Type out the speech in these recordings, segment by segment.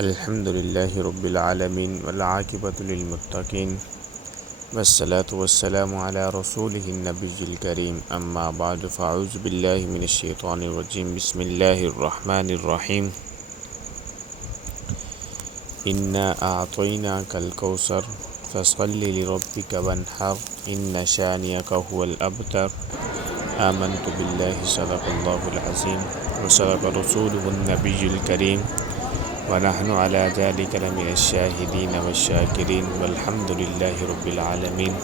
الحمد لله رب العالمين والعاقبة للمتقين والصلاة والسلام على رسوله النبي الكريم أما بعد فأعوذ بالله من الشيطان الرجيم بسم الله الرحمن الرحيم إنا أعطيناك الكوثر فصل لربك وانحر إن شانئك هو الأبتر آمنت بالله صدق الله العظيم وصدق رسوله النبي الكريم ونحن على ذلك لمن الشاهدين والشاكرين والحمد لله رب العالمين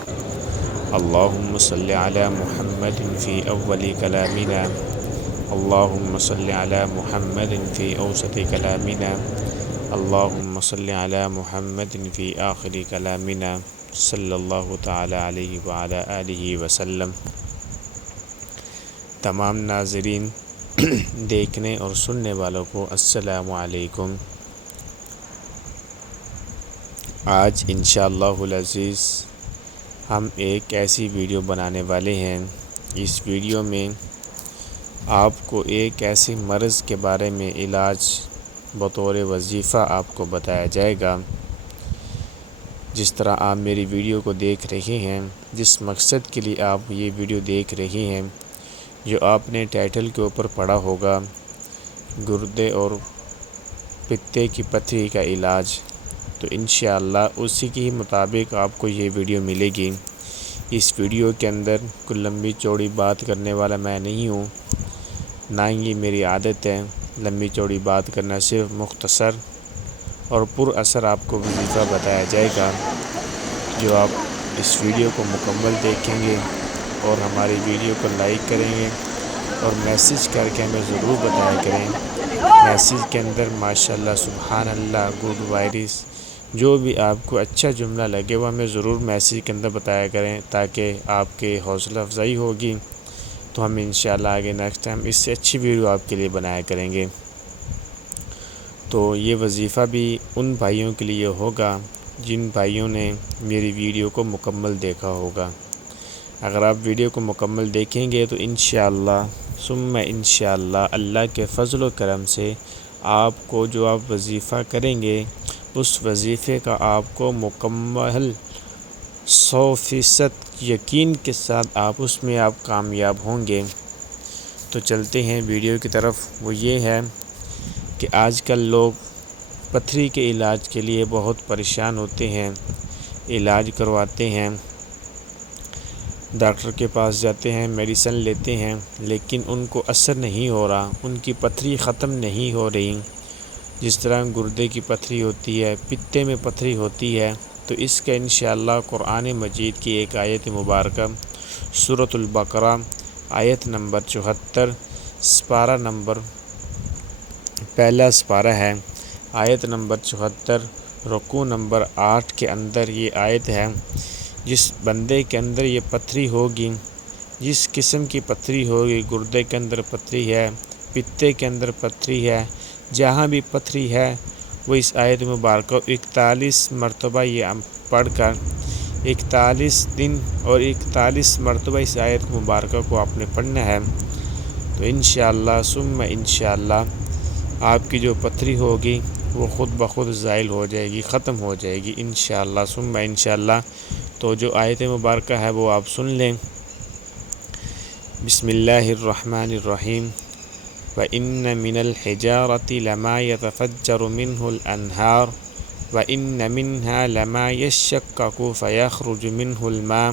اللهم صل على محمد في أول كلامنا اللهم صل على محمد في أوسط كلامنا اللهم صل على محمد في آخر كلامنا صلی اللہ تعالی علیہ وعلی آلہ وسلم۔ تمام ناظرین دیکھنے اور سننے والوں کو السلام علیکم۔ آج انشاءاللہ العزیز ہم ایک ایسی ویڈیو بنانے والے ہیں، اس ویڈیو میں آپ کو ایک ایسے مرض کے بارے میں علاج بطور وظیفہ آپ کو بتایا جائے گا۔ جس طرح آپ میری ویڈیو کو دیکھ رہے ہیں، جس مقصد کے لیے آپ یہ ویڈیو دیکھ رہے ہیں، جو آپ نے ٹائٹل کے اوپر پڑھا ہوگا، گردے اور پتے کی پتھری کا علاج، تو انشاءاللہ اسی کے مطابق آپ کو یہ ویڈیو ملے گی۔ اس ویڈیو کے اندر کوئی لمبی چوڑی بات کرنے والا میں نہیں ہوں، نہ یہ میری عادت ہے لمبی چوڑی بات کرنا، صرف مختصر اور پر اثر آپ کو وظیفہ بتایا جائے گا، جو آپ اس ویڈیو کو مکمل دیکھیں گے اور ہماری ویڈیو کو لائک کریں گے اور میسیج کر کے ہمیں ضرور بتایا کریں۔ میسیج کے اندر ماشاءاللہ سبحان اللہ گڈ وائرس جو بھی آپ کو اچھا جملہ لگے وہ ہمیں ضرور میسیج کے اندر بتایا کریں، تاکہ آپ کے حوصلہ افزائی ہوگی تو ہم انشاءاللہ آگے نیکسٹ ٹائم اس سے اچھی ویڈیو آپ کے لیے بنایا کریں گے۔ تو یہ وظیفہ بھی ان بھائیوں کے لیے ہوگا جن بھائیوں نے میری ویڈیو کو مکمل دیکھا ہوگا۔ اگر آپ ویڈیو کو مکمل دیکھیں گے تو انشاءاللہ ثم انشاءاللہ اللہ کے فضل و کرم سے آپ کو جو آپ وظیفہ کریں گے اس وظیفے کا آپ کو مکمل 100% یقین کے ساتھ آپ اس میں آپ کامیاب ہوں گے۔ تو چلتے ہیں ویڈیو کی طرف۔ وہ یہ ہے کہ آج کل لوگ پتھری کے علاج کے لیے بہت پریشان ہوتے ہیں، علاج کرواتے ہیں، ڈاکٹر کے پاس جاتے ہیں، میڈیسن لیتے ہیں، لیکن ان کو اثر نہیں ہو رہا، ان کی پتھری ختم نہیں ہو رہی۔ جس طرح گردے کی پتھری ہوتی ہے، پتے میں پتھری ہوتی ہے، تو اس کا انشاءاللہ قرآن مجید کی ایک آیت مبارکہ سورۃ البقرہ آیت نمبر 74 سپارہ نمبر پہلا سپارہ ہے، آیت نمبر 74 رکوع نمبر 8 کے اندر یہ آیت ہے۔ جس بندے کے اندر یہ پتھری ہوگی، جس قسم کی پتھری ہوگی، گردے کے اندر پتھری ہے، پتے کے اندر پتھری ہے، جہاں بھی پتھری ہے وہ اس آیت مبارکہ 41 مرتبہ یہ پڑھ کر 41 دن اور 41 مرتبہ اس آیت مبارکہ کو آپ نے پڑھنا ہے، تو انشاءاللہ ثم انشاءاللہ آپ کی جو پتھری ہوگی وہ خود بخود زائل ہو جائے گی، ختم ہو جائے گی انشاءاللہ ثم انشاءاللہ۔ تو جو آیت مبارکہ ہے وہ آپ سن لیں۔ بسم اللہ الرحمن الرحیم وَإِنَّ مِنَ الْحِجَارَةِ لَمَا يَتَفَجَّرُ مِنْهُ الْأَنْهَارُ وَإِنَّ مِنْهَا لَمَا يَشَّقَّقُ فَيَخْرُجُ مِنْهُ الْمَاءُ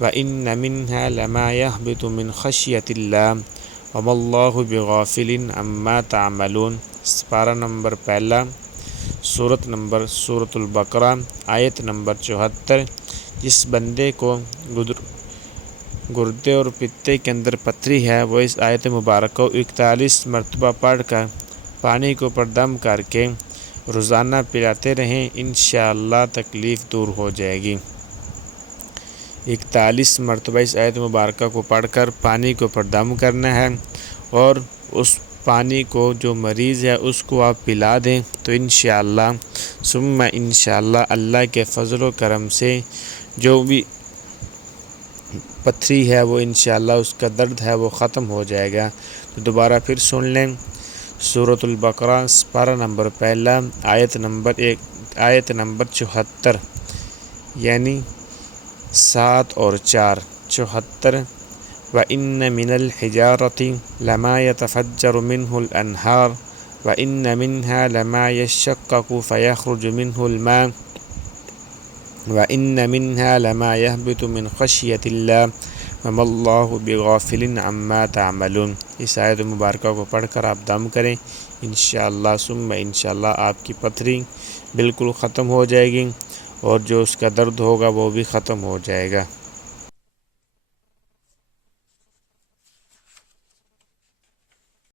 وَإِنَّ مِنْهَا لَمَا يَهْبِطُ مِنْ خَشْيَةِ اللَّهِ وَمَا اللَّهُ بِغَافِلٍ عَمَّا تَعْمَلُونَ۔ سپارہ نمبر پہلا سورۃ البقرہ آیت نمبر 74۔ جس بندے کو گردے اور پتے کے اندر پتھری ہے وہ اس آیت مبارکہ کو 41 مرتبہ پڑھ کر پانی کے اوپر دم کر کے روزانہ پلاتے رہیں، انشاءاللہ تکلیف دور ہو جائے گی۔ 41 مرتبہ اس آیت مبارکہ کو پڑھ کر پانی کے اوپر دم کرنا ہے اور اس پانی کو جو مریض ہے اس کو آپ پلا دیں، تو انشاءاللہ ثم انشاءاللہ اللہ کے فضل و کرم سے جو بھی پتھری ہے وہ انشاءاللہ اس کا درد ہے وہ ختم ہو جائے گا۔ تو دوبارہ پھر سن لیں۔ سورۃ البقرہ پارہ نمبر 1 آیت نمبر 74، یعنی 7 اور 4 74۔ وَإِنَّ مِنَ الْحِجَارَةِ لَمَا يَتَفَجَّرُ مِنْهُ الْأَنْهَارُ وَإِنَّ مِنْهَا لَمَا يَشَّقَّقُ فَيَخْرُجُ مِنْهُ الْمَاءُ وَإِنَّ مِنْهَا لَمَا يَهْبِطُ مِنْ خَشْيَةِ اللَّهِ وَمَا اللَّهُ بِغَافِلٍ عَمَّا تَعْمَلُونَ۔ اس آیت مبارکہ کو پڑھ کر آپ دم کریں، انشاءاللہ ثم انشاءاللہ آپ کی پتھری بالکل ختم ہو جائے گی، اور جو اس کا درد ہوگا وہ بھی ختم ہو جائے گا۔